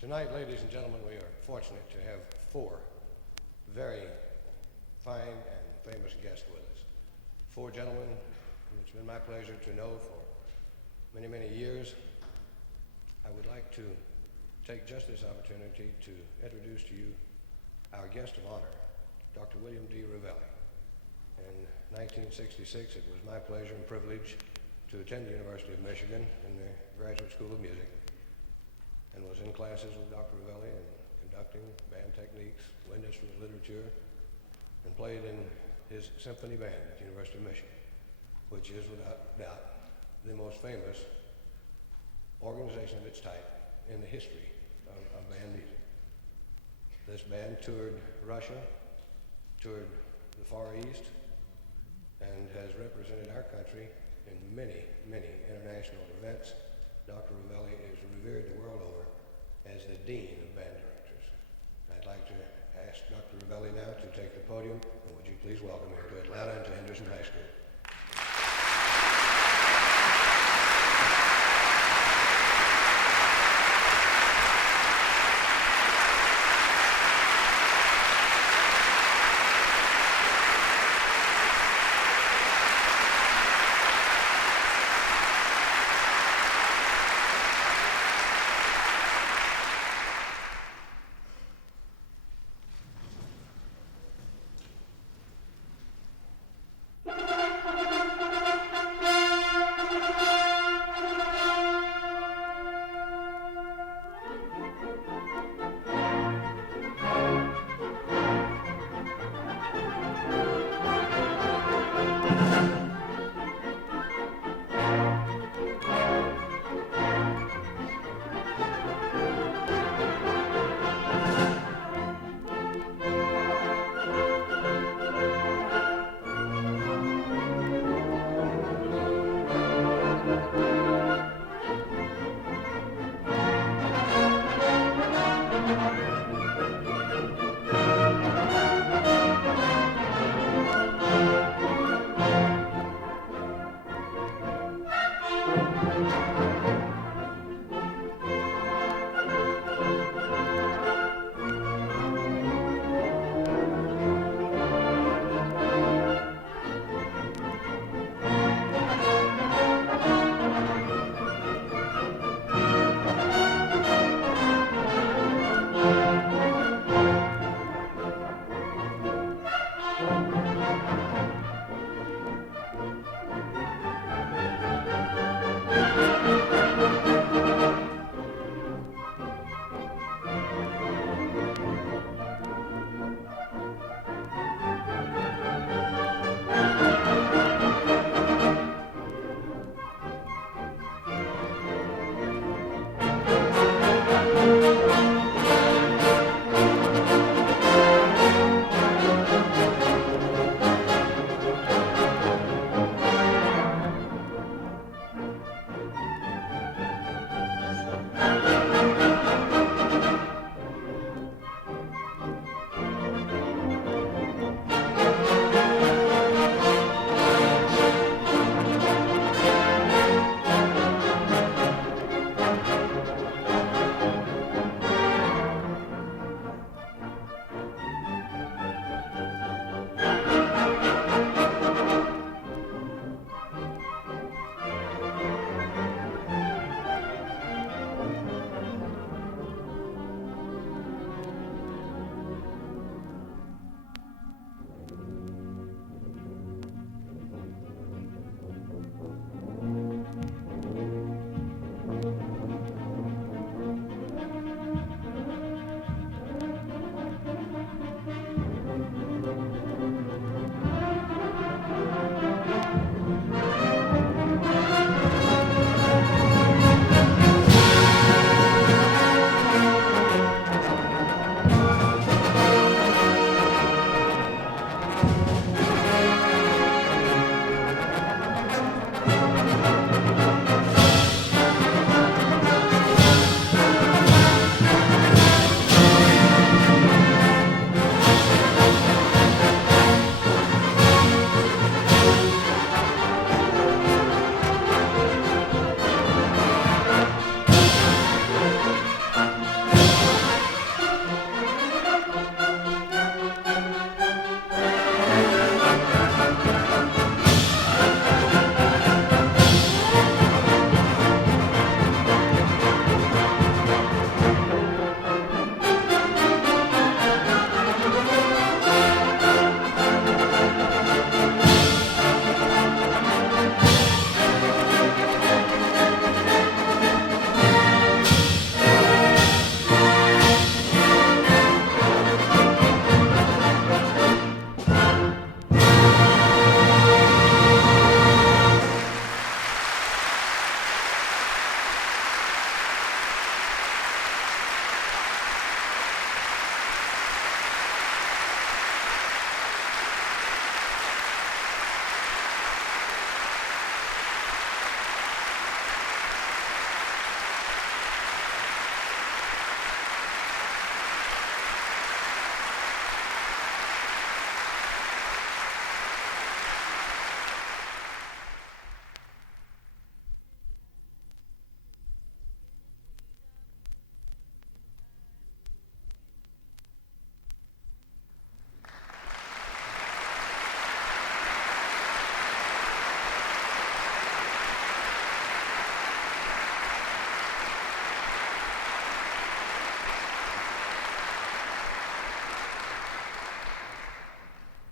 Tonight, ladies and gentlemen, we are fortunate to have four very fine and famous guests with us. Four gentlemen whom it's been my pleasure to know for many, many years. I would like to take just this opportunity to introduce to you our guest of honor, Dr. William D. Revelli. In 1966, it was my pleasure and privilege to attend the University of Michigan in the Graduate School of Music, and was in classes with Dr. Revelli in conducting, band techniques, wind instrument literature, and played in his symphony band at the University of Michigan, which is without doubt the most famous organization of its type in the history of band music. This band toured Russia, toured the Far East, and has represented our country in many, many international events. Dr. Revelli is revered the world over as the Dean of Band Directors. I'd like to ask Dr. Revelli now to take the podium, and would you please welcome here to Atlanta and to Henderson High School.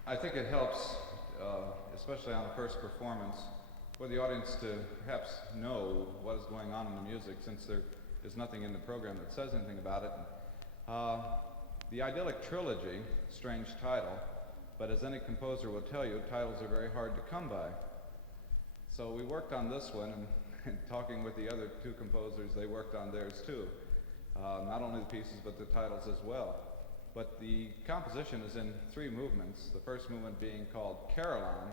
I think it helps, especially on the first performance, for the audience to perhaps know what is going on in the music, since there is nothing in the program that says anything about it. The idyllic trilogy, strange title, but as any composer will tell you, titles are very hard to come by. So we worked on this one, and talking with the other two composers, they worked on theirs too. Not only the pieces, but the titles as well. But the composition is in 3 movements, the first movement being called Caroline,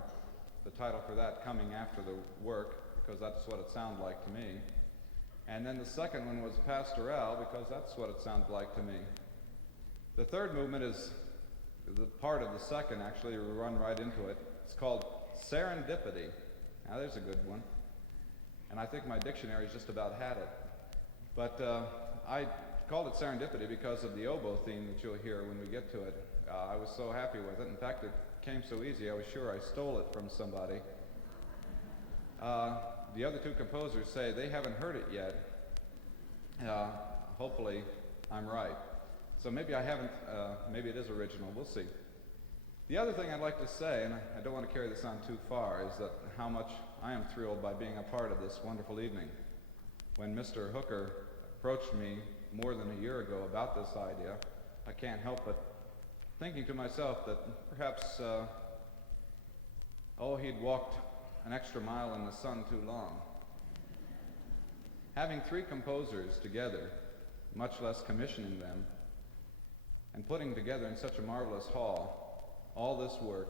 the title for that coming after the work, because that's what it sounded like to me. And then the second one was Pastoral, because that's what it sounded like to me. The third movement is the part of the second, actually, we run right into it. It's called Serendipity. Now there's a good one. And I think my dictionary's just about had it. But I called it Serendipity because of the oboe theme that you'll hear when we get to it. I was so happy with it. In fact, it came so easy, I was sure I stole it from somebody. The other two composers say they haven't heard it yet. Hopefully, I'm right. So maybe I haven't, maybe it is original, we'll see. The other thing I'd like to say, and I don't want to carry this on too far, is that how much I am thrilled by being a part of this wonderful evening. When Mr. Hooker approached me more than a year ago about this idea, I can't help but thinking to myself that perhaps, he'd walked an extra mile in the sun too long. Having 3 composers together, much less commissioning them, and putting together in such a marvelous hall all this work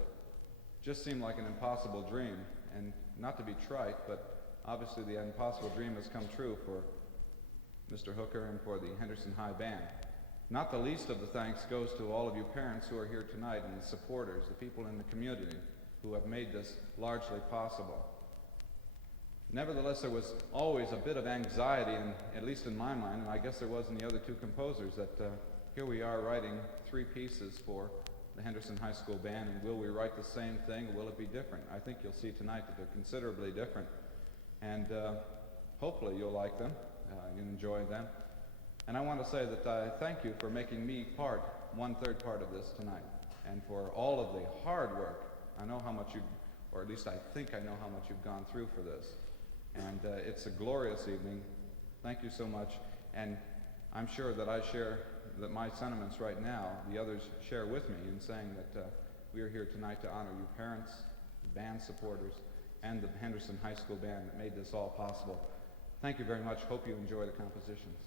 just seemed like an impossible dream. And not to be trite, but obviously the impossible dream has come true for Mr. Hooker and for the Henderson High Band. Not the least of the thanks goes to all of you parents who are here tonight and the supporters, the people in the community who have made this largely possible. Nevertheless, there was always a bit of anxiety, at least in my mind, and I guess there was in the other 2 composers, that here we are writing 3 pieces for the Henderson High School Band, and will we write the same thing, or will it be different? I think you'll see tonight that they're considerably different, and hopefully you'll like them, you enjoy them. And I want to say that I thank you for making me 1/3 part of this tonight, and for all of the hard work. I know how much or at least I think I know how much you've gone through for this. And it's a glorious evening. Thank you so much. And I'm sure that that my sentiments right now, the others share with me in saying that we are here tonight to honor you parents, the band supporters, and the Henderson High School Band that made this all possible. Thank you very much. Hope you enjoy the compositions.